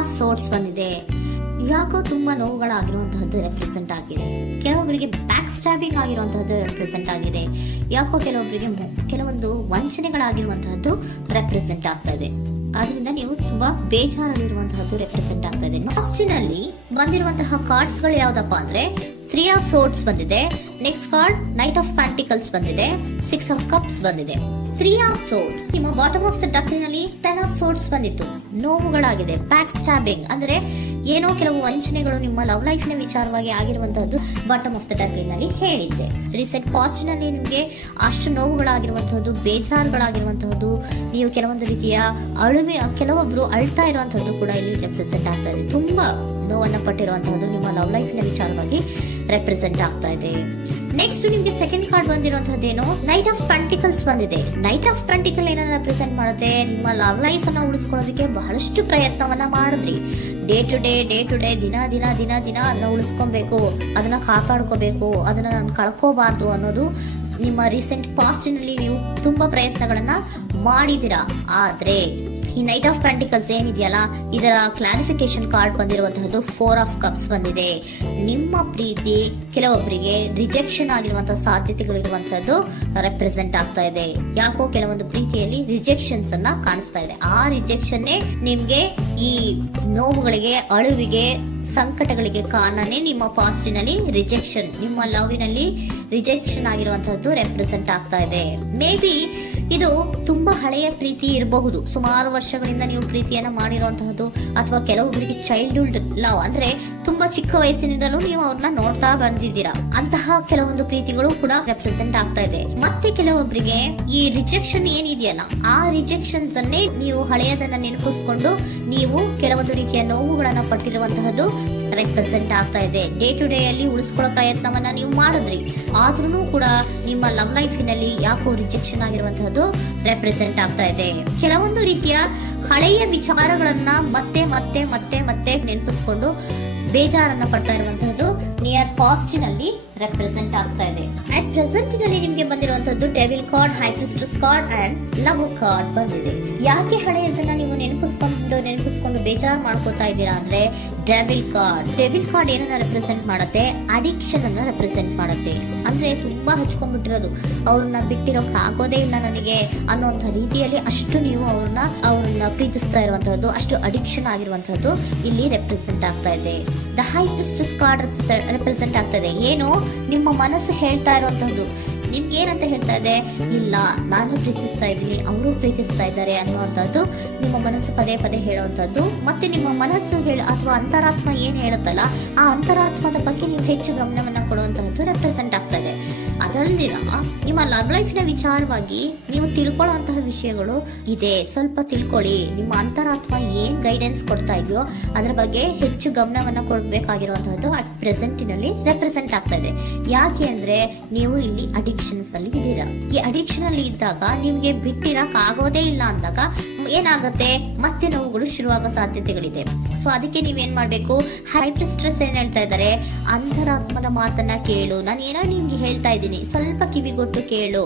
Of swords ಬಂದಿದೆ. ಯಾಕೋ ತುಂಬಾ ನೋವುಗಳಾಗಿರುವಂತಹದ್ದು ರೆಪ್ರೆಸೆಂಟ್ ಆಗಿದೆ. ಕೆಲವೊಬ್ಬರಿಗೆ ಬ್ಯಾಕ್ ಸ್ಟ್ಯಾಬಿಂಗ್ ಆಗಿರುವಂತಹದ್ದು ರೆಪ್ರೆಸೆಂಟ್ ಆಗಿದೆ. ಯಾಕೋ ಕೆಲವೊಬ್ಬರಿಗೆ ಕೆಲವೊಂದು ವಂಚನೆಗಳಾಗಿರುವಂತಹದ್ದು ರೆಪ್ರೆಸೆಂಟ್ ಆಗ್ತಾ ಇದೆ. ಆದ್ರಿಂದ ನೀವು ತುಂಬಾ ಬೇಜಾರಲ್ಲಿರುವಂತಹದ್ದು ರೆಪ್ರೆಸೆಂಟ್ ಆಗ್ತಾ ಇದೆ. ಲಾಸ್ಟಿನಲ್ಲಿ ಬಂದಿರುವಂತಹ ಕಾರ್ಡ್ಸ್ ಗಳು ಯಾವ್ದಪ್ಪ ಅಂದ್ರೆ 3 ಆಫ್ ಸೋರ್ಟ್ಸ್ ಬಂದಿದೆ. Next card knight of pentacles ಬಂದಿದೆ. 6 ಆಫ್ ಕಪ್ಸ್ ಬಂದಿದೆ. 3 ಆಫ್ ಸೋರ್ಟ್ಸ್ ನಿಮ್ಮ ಬಾಟಮ್ ಆಫ್ ದ ಡಕ್ನಲ್ಲಿ 10 ಆಫ್ ಸೋರ್ಟ್ಸ್ ಬಂದಿತ್ತು. ನೋವುಗಳಾಗಿದೆ, ಬ್ಯಾಕ್ ಸ್ಟ್ಯಾಬಿಂಗ್ ಅಂದ್ರೆ ಏನೋ ಕೆಲವು ವಂಚನೆಗಳು ನಿಮ್ಮ ಲವ್ ಲೈಫ್ ನ ವಿಚಾರವಾಗಿ ಆಗಿರುವಂತಹದ್ದು ಬಾಟಮ್ ಆಫ್ ದ ಡಕ್ನಲ್ಲಿ ಹೇಳಿದ್ದೆ. ರೀಸೆಂಟ್ ಪಾಸ್ಟ್ ನಲ್ಲಿ ನಿಮಗೆ ಅಷ್ಟು ನೋವುಗಳಾಗಿರುವಂತಹದ್ದು, ಬೇಜಾರುಗಳಾಗಿರುವಂತಹದ್ದು, ನೀವು ಕೆಲವೊಂದು ರೀತಿಯ ಕೆಲವೊಬ್ರು ಅಳ್ತಾ ಇರುವಂತಹದ್ದು ಕೂಡ ಇಲ್ಲಿ ರೆಪ್ರೆಸೆಂಟ್ ಆಗ್ತಾ ಇದೆ. ತುಂಬಾ ನೋವನ್ನ ಪಟ್ಟಿರುವಂತಹದ್ದು ನಿಮ್ಮ ಲವ್ ಲೈಫ್ ನ ವಿಚಾರವಾಗಿ ರೆಪ್ರೆಸೆಂಟ್ ಆಗ್ತಾ ಇದೆ. ನೆಕ್ಸ್ಟ್ ನಿಮ್ಗೆ ಸೆಕೆಂಡ್ ಕಾರ್ಡ್ ಬಂದಿರುವಂತಹದ್ದೇನು ನೈಟ್ ಆಫ್ ಪ್ಯಾಂಟಿಕಲ್ಸ್ ಬಂದಿದೆ. ನೈಟ್ ಆಫ್ ಪ್ಯಾಂಟಿಕಲ್ ಏನನ್ನ ರೆಪ್ರೆಸೆಂಟ್ ಮಾಡುತ್ತೆ? ನಿಮ್ಮ ಲವ್ ಲೈಫ್ ಅನ್ನ ಉಳಿಸ್ಕೊಳ್ಳೋದಕ್ಕೆ ಬಹಳಷ್ಟು ಪ್ರಯತ್ನವನ್ನ ಮಾಡಿದ್ರಿ. ಡೇ ಟು ಡೇ ದಿನ ಅದನ್ನ ಉಳಿಸ್ಕೊಬೇಕು, ಅದನ್ನ ಕಾಪಾಡ್ಕೋಬೇಕು, ಅದನ್ನ ನಾನು ಕಳ್ಕೋಬಾರ್ದು ಅನ್ನೋದು ನಿಮ್ಮ ರೀಸೆಂಟ್ ಪಾಸ್ಟ್ ನಲ್ಲಿ ನೀವು ತುಂಬಾ ಪ್ರಯತ್ನಗಳನ್ನ ಮಾಡಿದಿರಾ. ಆದ್ರೆ ಈ ನೈಟ್ ಆಫ್ ಪ್ಯಾಂಟಿಕಲ್ಸ್ ಏನಿದೆಯಲ್ಲ, ಇದರ ಕ್ಲಾರಿಫಿಕೇಶನ್ ಕಾರ್ಡ್ ಬಂದಿರುವಂತಹದ್ದು 4 ಆಫ್ ಕಪ್ಸ್ ಬಂದಿದೆ. ನಿಮ್ಮ ಪ್ರೀತಿ ಕೆಲವೊಬ್ಬರಿಗೆ ರಿಜೆಕ್ಷನ್ ಆಗಿರುವಂತಹ ಸಾಧ್ಯತೆಗಳಿರುವಂತಹದ್ದು ರೆಪ್ರೆಸೆಂಟ್ ಆಗ್ತಾ ಇದೆ. ಯಾಕೋ ಕೆಲವೊಂದು ಪ್ರೀತಿಯಲ್ಲಿ ರಿಜೆಕ್ಷನ್ಸ್ ಅನ್ನ ಕಾಣಿಸ್ತಾ ಇದೆ. ಆ ರಿಜೆಕ್ಷನ್ನೇ ನಿಮ್ಗೆ ಈ ನೋವುಗಳಿಗೆ, ಅಳುವಿಗೆ, ಸಂಕಟಗಳಿಗೆ ಕಾರಣನೇ ನಿಮ್ಮ ಪಾಸ್ಟಿನಲ್ಲಿ ರಿಜೆಕ್ಷನ್, ನಿಮ್ಮ ಲವ್ನಲ್ಲಿ ರಿಜೆಕ್ಷನ್ ಆಗಿರುವಂತಹದ್ದು ರೆಪ್ರೆಸೆಂಟ್ ಆಗ್ತಾ ಇದೆ. ಮೇ ಬಿ ಇದು ತುಂಬಾ ಹಳೆಯ ಪ್ರೀತಿ ಇರಬಹುದು. ಸುಮಾರು ವರ್ಷಗಳಿಂದ ನೀವು ಪ್ರೀತಿಯನ್ನ ಮಾಡಿರುವಂತಹದ್ದು, ಅಥವಾ ಕೆಲವೊಬ್ಬರಿಗೆ ಚೈಲ್ಡ್ಹುಡ್ ಲವ್ ಅಂದ್ರೆ ತುಂಬಾ ಚಿಕ್ಕ ವಯಸ್ಸಿನಿಂದಲೂ ನೀವು ಅವ್ರನ್ನ ನೋಡ್ತಾ ಬಂದಿದ್ದೀರಾ. ಅಂತಹ ಕೆಲವೊಂದು ಪ್ರೀತಿಗಳು ಕೂಡ ರೆಪ್ರೆಸೆಂಟ್ ಆಗ್ತಾ ಇದೆ. ಮತ್ತೆ ಕೆಲವೊಬ್ಬರಿಗೆ ಈ ರಿಜೆಕ್ಷನ್ ಏನಿದೆಯಲ್ಲ, ಆ ರಿಜೆಕ್ಷನ್ಸ್ ಅನ್ನೇ ನೀವು ಹಳೆಯದನ್ನ ನೆನಪಿಸ್ಕೊಂಡು ನೀವು ಕೆಲವೊಂದು ರೀತಿಯ ನೋವುಗಳನ್ನ ಪಟ್ಟಿರುವಂತಹದ್ದು ರೆಪ್ರೆಸೆಂಟ್ ಆಗ್ತಾ ಇದೆ. ಡೇ ಟು ಡೇ ಅಲ್ಲಿ ಉಳಿಸ್ಕೊಳ್ಳೋ ಪ್ರಯತ್ನವನ್ನ ನೀವು ಮಾಡಿದ್ರಿ, ಆದ್ರೂ ಕೂಡ ನಿಮ್ಮ ಲವ್ ಲೈಫಿನಲ್ಲಿ ಯಾಕೋ ರಿಜೆಕ್ಷನ್ ಆಗಿರುವಂತಹದ್ದು ರೆಪ್ರೆಸೆಂಟ್ ಆಗ್ತಾ ಇದೆ. ಕೆಲವೊಂದು ರೀತಿಯ ಹಳೆಯ ವಿಚಾರಗಳನ್ನ ಮತ್ತೆ ಮತ್ತೆ ಮತ್ತೆ ಮತ್ತೆ ನೆನಪಿಸ್ಕೊಂಡು ಬೇಜಾರನ್ನ ಪಡ್ತಾ ಇರುವಂತಹದ್ದು ನಿಯರ್ ಪಾಸ್ಟಿನಲ್ಲಿ ರೆಪ್ರೆಸೆಂಟ್ ಆಗ್ತಾ ಇದೆ. ಅಟ್ ಪ್ರೆಸೆಂಟ್ ನಲ್ಲಿ ನಿಮ್ಗೆ ಬಂದಿರುವಂತದ್ದು devil card, high priestess card and love card ಬಂದಿದೆ. ಯಾಕೆ ಹಳೆಯದನ್ನ ನೀವು ನೆನಪಿಸ್ಕೊಂಡು ಬೇಜಾರು ಮಾಡ್ಕೋತಾ ಇದ್ದೀರಾ ಅಂದ್ರೆ ಡೆವಿಲ್ ಕಾರ್ಡ್ ಏನನ್ನ ರೆಪ್ರೆಸೆಂಟ್ ಮಾಡುತ್ತೆ? ಅಡಿಕ್ಷನ್ ಅನ್ನ ರೆಪ್ರೆಸೆಂಟ್ ಮಾಡುತ್ತೆ. ಅಂದ್ರೆ ತುಂಬಾ ಹಚ್ಕೊಂಡ್ಬಿಟ್ಟಿರೋದು, ಅವ್ರನ್ನ ಬಿಟ್ಟಿರೋಕ್ ಆಗೋದೇ ಇಲ್ಲ ನನಗೆ ಅನ್ನುವಂತ ರೀತಿಯಲ್ಲಿ ಅಷ್ಟು ನೀವು ಅವ್ರನ್ನ ಪ್ರೀತಿಸ್ತಾ ಇರುವಂತಹದ್ದು, ಅಷ್ಟು ಅಡಿಕ್ಷನ್ ಆಗಿರುವಂತಹದ್ದು ಇಲ್ಲಿ ರೆಪ್ರೆಸೆಂಟ್ ಆಗ್ತಾ ಇದೆ. The high priestess card represent ಆಗ್ತಾ ಇದೆ. ಏನು ನಿಮ್ಮ ಮನಸ್ಸು ಹೇಳ್ತಾ ಇರುವಂತಹದ್ದು, ನಿಮ್ಗೆ ಏನಂತ ಹೇಳ್ತಾ ಇದೆ? ಇಲ್ಲ, ನಾನು ಪ್ರೀತಿಸ್ತಾ ಇದ್ದೀನಿ, ಅವರು ಪ್ರೀತಿಸ್ತಾ ಇದ್ದಾರೆ ಅನ್ನುವಂಥದ್ದು ನಿಮ್ಮ ಮನಸ್ಸು ಪದೇ ಪದೇ ಹೇಳುವಂಥದ್ದು. ಮತ್ತೆ ನಿಮ್ಮ ಮನಸ್ಸು ಅಥವಾ ಅಂತರಾತ್ಮ ಏನ್ ಹೇಳುತ್ತಲ್ಲ, ಆ ಅಂತರಾತ್ಮದ ಬಗ್ಗೆ ನೀವು ಹೆಚ್ಚು ಗಮನವನ್ನ ಕೊಡುವಂತಹದ್ದು ರೆಪ್ರೆಸೆಂಟ್ ಆಗ್ತಾ ಇದೆ. ಅದಲ್ದಿರ ನಿಮ್ಮ ಲವ್ ಲೈಫ್ ನ ವಿಚಾರವಾಗಿ ನೀವು ತಿಳ್ಕೊಳ್ಳುವಂತಹ ವಿಷಯಗಳು ಇದೆ. ಸ್ವಲ್ಪ ತಿಳ್ಕೊಳ್ಳಿ. ನಿಮ್ಮ ಅಂತರಾತ್ಮ ಏನ್ ಗೈಡೆನ್ಸ್ ಕೊಡ್ತಾ ಇದೆಯೋ ಅದರ ಬಗ್ಗೆ ಹೆಚ್ಚು ಗಮನವನ್ನ ಕೊಡಬೇಕಾಗಿರುವಂತಹದ್ದು ಅಟ್ ಪ್ರೆಸೆಂಟಿನಲ್ಲಿ ರೆಪ್ರೆಸೆಂಟ್ ಆಗ್ತಾ ಇದೆ. ಯಾಕೆ ಅಂದ್ರೆ ನೀವು ಇಲ್ಲಿ ಅಡಿಕ್ಷನ್ಸ್ ಅಲ್ಲಿ ಇದ್ದೀರಾ. ಈ ಅಡಿಕ್ಷನ್ ಅಲ್ಲಿ ಇದ್ದಾಗ ನಿಮ್ಗೆ ಬಿಟ್ಟಿರಕ್ ಆಗೋದೇ ಇಲ್ಲ ಅಂದಾಗ ಏನಾಗುತ್ತೆ? ಮತ್ತೆ ನೋವುಗಳು ಶುರುವಾಗೋ ಸಾಧ್ಯತೆಗಳಿದೆ. ಸೊ ಅದಕ್ಕೆ ನೀವೇನ್ ಮಾಡ್ಬೇಕು? ಹೈ ಪ್ರಿಸ್ಟೆಸ್ ಏನ್ ಹೇಳ್ತಾ ಇದ್ದಾರೆ? ಅಂತರಾತ್ಮದ ಮಾತನ್ನ ಕೇಳು, ನಾನು ಏನೋ ನಿಮ್ಗೆ ಹೇಳ್ತಾ ಇದ್ದೀನಿ, ಸ್ವಲ್ಪ ಕಿವಿಗೊಟ್ಟು ಕೇಳು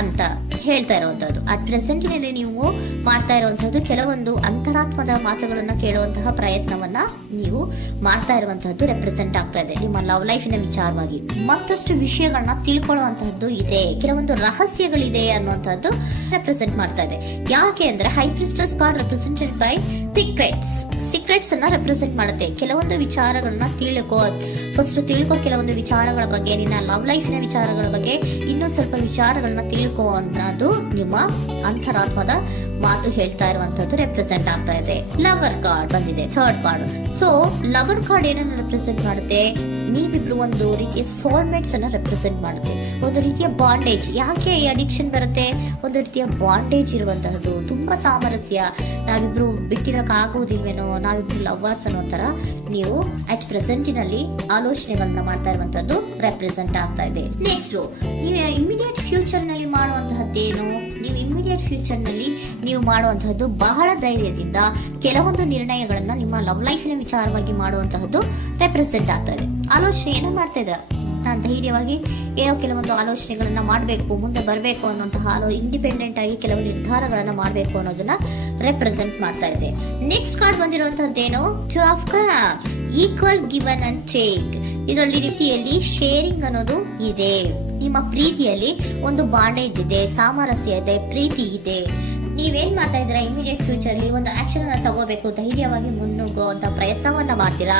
ಅಂತ ಹೇಳ್ತಾ ಇರುವಂತದ್ದು. ಅಟ್ ಪ್ರೆಸೆಂಟಿನಲ್ಲಿ ನೀವು ಮಾಡ್ತಾ ಇರುವಂತಹದ್ದು ಕೆಲವೊಂದು ಅಂತರಾತ್ಮದ ಮಾತುಗಳನ್ನ ಕೇಳುವಂತಹ ಪ್ರಯತ್ನವನ್ನ ನೀವು ಮಾಡ್ತಾ ಇರುವಂತಹದ್ದು ರೆಪ್ರೆಸೆಂಟ್ ಆಗ್ತಾ ಇದೆ. ನಿಮ್ಮ ಲವ್ ಲೈಫಿನ ವಿಚಾರವಾಗಿ ಮತ್ತಷ್ಟು ವಿಷಯಗಳನ್ನ ತಿಳ್ಕೊಳ್ಳುವಂತಹದ್ದು ಇದೆ, ಕೆಲವೊಂದು ರಹಸ್ಯಗಳಿದೆ ಅನ್ನುವಂಥದ್ದು ರೆಪ್ರೆಸೆಂಟ್ ಮಾಡ್ತಾ ಇದೆ. ಯಾಕೆ ಅಂದ್ರೆ high priestess card represented by secrets ಅನ್ನ ರೆಪ್ರೆಸೆಂಟ್ ಮಾಡುತ್ತೆ. ಕೆಲವೊಂದು ವಿಚಾರಗಳನ್ನ ತಿಳ್ಕೊ ಕೆಲವೊಂದು ವಿಚಾರಗಳ ಬಗ್ಗೆ, ನಿನ್ನ ಲವ್ ಲೈಫ್ ನ ವಿಚಾರಗಳ ಬಗ್ಗೆ ಇನ್ನೂ ಸ್ವಲ್ಪ ವಿಚಾರಗಳನ್ನ ತಿಳ್ಕೊ ಅನ್ನೋದು ನಿಮ್ಮ ಅಂತರಾತ್ಮದ ಮಾತು ಹೇಳ್ತಾ ಇರುವಂತದ್ದು ರೆಪ್ರೆಸೆಂಟ್ ಆಗ್ತಾ ಇದೆ. ಲವರ್ ಕಾರ್ಡ್ ಬಂದಿದೆ, third card. So lover card ಏನನ್ನ ರೆಪ್ರೆಸೆಂಟ್ ಮಾಡುತ್ತೆ? ನೀವಿಬ್ರು ಒಂದು ರೀತಿಯ ಸೋಲ್ಮೇಟ್ಸ್ ಅನ್ನ ರೆಪ್ರೆಸೆಂಟ್ ಮಾಡುತ್ತೆ, ಒಂದು ರೀತಿಯ ಬಾಂಡೇಜ್. ಯಾಕೆ ಈ ಅಡಿಕ್ಷನ್ ಬರುತ್ತೆ? ಒಂದು ರೀತಿಯ ಬಾಂಡೇಜ್ ಇರುವಂತಹದ್ದು, ತುಂಬಾ ಸಾಮರಸ್ಯ, ನಾವಿಬ್ರು ಬಿಟ್ಟಿರಕ್ ಆಗೋದಿಲ್ವೇನೋ, ನಾವಿಬ್ರು ಲವರ್ಸ್ ಅನ್ನೋ ತರ ನೀವು ಅಟ್ ಪ್ರೆಸೆಂಟಿನಲ್ಲಿ ಆಲೋಚನೆಗಳನ್ನ ಮಾಡ್ತಾ ಇರುವಂತದ್ದು ರೆಪ್ರೆಸೆಂಟ್ ಆಗ್ತಾ ಇದೆ. ನೆಕ್ಸ್ಟ್ ನೀವು ಇಮಿಡಿಯೇಟ್ ಫ್ಯೂಚರ್ ನಲ್ಲಿ ಮಾಡುವಂತಹದ್ದೇನು? ನೀವು ಇಮಿಡಿಯೇಟ್ ಫ್ಯೂಚರ್ ನಲ್ಲಿ ನೀವು ಮಾಡುವಂತಹದ್ದು ಬಹಳ ಧೈರ್ಯದಿಂದ ಕೆಲವೊಂದು ನಿರ್ಣಯಗಳನ್ನ ನಿಮ್ಮ ಲವ್ ಲೈಫಿನ ವಿಚಾರವಾಗಿ ಮಾಡುವಂತಹದ್ದು ರೆಪ್ರೆಸೆಂಟ್ ಆಗ್ತಾ ಇದೆ. ಆಲೋಚನೆ ಏನೋ ಮಾಡ್ತಾ ಇದ್ರ, ನಾನು ಧೈರ್ಯವಾಗಿ ಏನೋ ಕೆಲವೊಂದು ಆಲೋಚನೆಗಳನ್ನ ಮಾಡಬೇಕು, ಮುಂದೆ ಬರಬೇಕು ಅನ್ನೋಂತಹ ಇಂಡಿಪೆಂಡೆಂಟ್ ಆಗಿ ಕೆಲವು ನಿರ್ಧಾರಗಳನ್ನ ಮಾಡಬೇಕು ಅನ್ನೋದನ್ನ ರೆಪ್ರೆಸೆಂಟ್ ಮಾಡ್ತಾ ಇದೆ. ನೆಕ್ಸ್ಟ್ ಕಾರ್ಡ್ ಬಂದಿರುವಂತದ್ದೇನು, 2 of cups, equal given and take. ಇದರಲ್ಲಿ ರೀತಿಯಲ್ಲಿ ಶೇರಿಂಗ್ ಅನ್ನೋದು ಇದೆ. ನಿಮ್ಮ ಪ್ರೀತಿಯಲ್ಲಿ ಒಂದು ಬಾಂಡೇಜ್ ಇದೆ, ಸಾಮರಸ್ಯ ಇದೆ, ಪ್ರೀತಿ ಇದೆ. ನೀವೇನ್ ಮಾಡ್ತಾ ಇದ್ದೀರಾ, ಇಮಿಡಿಯೇಟ್ ಫ್ಯೂಚರ್ ಅಲ್ಲಿ ಒಂದು ಆಕ್ಷನ್ ಅನ್ನ ತಗೋಬೇಕು, ಧೈರ್ಯವಾಗಿ ಮುನ್ನುಗ್ಗುವಂತ ಪ್ರಯತ್ನವನ್ನ ಮಾಡ್ತೀರಾ.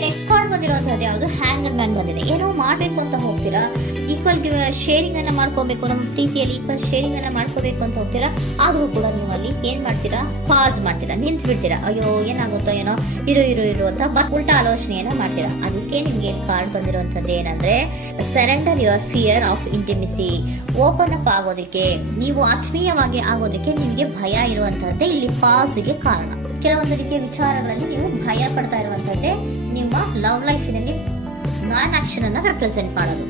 ನೆಕ್ಸ್ಟ್ ಕಾರ್ಡ್ ಬಂದಿರುವಂತದ್ದು ಯಾವುದು, ಹ್ಯಾಂಗರ್ ಮ್ಯಾನ್ ಬಂದಿದೆ. ಏನೋ ಮಾಡ್ಬೇಕು ಅಂತ ಹೋಗ್ತೀರಾ, ಈಕ್ವಲ್ ಶೇರಿಂಗ್ ಅನ್ನ ಮಾಡ್ಕೋಬೇಕು, ನಮ್ಮ ಪ್ರೀತಿಯಲ್ಲಿ ಈಕ್ವಲ್ ಶೇರಿಂಗ್ ಅನ್ನ ಮಾಡ್ಕೋಬೇಕು ಅಂತ ಹೋಗ್ತೀರಾ. ಆದ್ರೂ ಕೂಡ ನೀವು ಅಲ್ಲಿ ಏನ್ ಮಾಡ್ತೀರಾ, ಪಾಸ್ ಮಾಡ್ತೀರಾ, ನಿಂತು ಬಿಡ್ತೀರಾ. ಅಯ್ಯೋ ಏನಾಗುತ್ತೋ ಏನೋ, ಇರು ಅಂತ ಉಲ್ಟಾ ಆಲೋಚನೆಯನ್ನ ಮಾಡ್ತೀರಾ. ಅದಕ್ಕೆ ನಿಮ್ಗೆ ಕಾರ್ಡ್ ಬಂದಿರುವಂತದ್ದು ಏನಂದ್ರೆ, surrender your fear of intimacy. Open up ಆಗೋದಕ್ಕೆ, ನೀವು ಆತ್ಮೀಯವಾಗಿ ಆಗೋದಕ್ಕೆ ನಿಮ್ಗೆ ಭಯ ಇರುವಂತಹದ್ದೇ ಇಲ್ಲಿ ಪಾಸ್ಗೆ ಕಾರಣ. ಕೆಲವೊಂದು ರೀತಿಯ ವಿಚಾರಗಳಲ್ಲಿ ನೀವು ಭಯ ಪಡ್ತಾ ಇರುವಂತದ್ದೇ ನಿಮ್ಮ ಲವ್ ಲೈಫಿನಲ್ಲಿ ನಾನ್ ಆಕ್ಷನ್ ಅನ್ನ ರೆಪ್ರೆಸೆಂಟ್ ಮಾಡೋದು.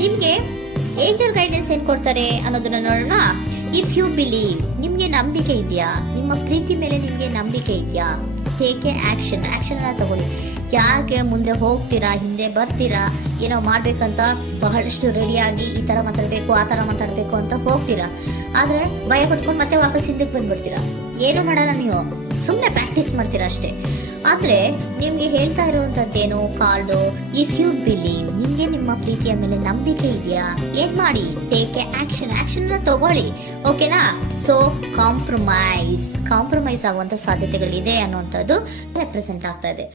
ನಿಮ್ಗೆ ಏಂಜಲ್ ಗೈಡೆನ್ಸ್ ಏನ್ ಕೊಡ್ತಾರೆ ಅನ್ನೋದನ್ನ ನೋಡೋಣ. ಇಫ್ ಯು ಬಿಲೀವ್, ನಿಮ್ಗೆ ನಂಬಿಕೆ ಇದೆಯಾ, ನಿಮ್ಮ ಪ್ರೀತಿ ಮೇಲೆ ನಿಮ್ಗೆ ನಂಬಿಕೆ ಇದೆಯಾ, ಟೇಕ್ ಎ ಆಕ್ಷನ್ ಅನ್ನ ತಗೊಳ್ಳಿ. ಯಾಕೆ ಮುಂದೆ ಹೋಗ್ತೀರಾ, ಹಿಂದೆ ಬರ್ತೀರಾ, ಏನೋ ಮಾಡ್ಬೇಕಂತ ಬಹಳಷ್ಟು ರೆಡಿಯಾಗಿ ಈ ತರ ಮಾತಾಡ್ಬೇಕು, ಆ ತರ ಮಾತಾಡ್ಬೇಕು ಅಂತ ಹೋಗ್ತೀರಾ. ಆದ್ರೆ ಭಯ ಪಟ್ಕೊಂಡು ಮತ್ತೆ ವಾಪಸ್ ಹಿಂದಕ್ಕೆ ಬಂದ್ಬಿಡ್ತೀರಾ. ಏನು ಮಾಡಲ್ಲ, ನೀವು ಸುಮ್ನೆ ಪ್ರಾಕ್ಟೀಸ್ ಮಾಡ್ತೀರಾ ಅಷ್ಟೇ. ಆದ್ರೆ ನಿಮ್ಗೆ ಹೇಳ್ತಾ ಇರುವಂತದ್ದೇನು ಕಾರ್ಡು, ಇಫ್ ಯು ಬಿಲೀವ್, ನಿಮ್ಗೆ ನಿಮ್ಮ ಪ್ರೀತಿಯ ಮೇಲೆ ನಂಬಿಕೆ ಇದೆಯಾ, ಏನ್ ಮಾಡಿ, ಟೇಕ್ ಎ ಆಕ್ಷನ್ ತಗೊಳ್ಳಿ. ಓಕೆನಾ? ಸೊ ಕಾಂಪ್ರಮೈಸ್ ಆಗುವಂತ ಸಾಧ್ಯತೆಗಳಿದೆ ಅನ್ನುವಂಥದ್ದು ರೆಪ್ರೆಸೆಂಟ್ ಆಗ್ತಾ ಇದೆ.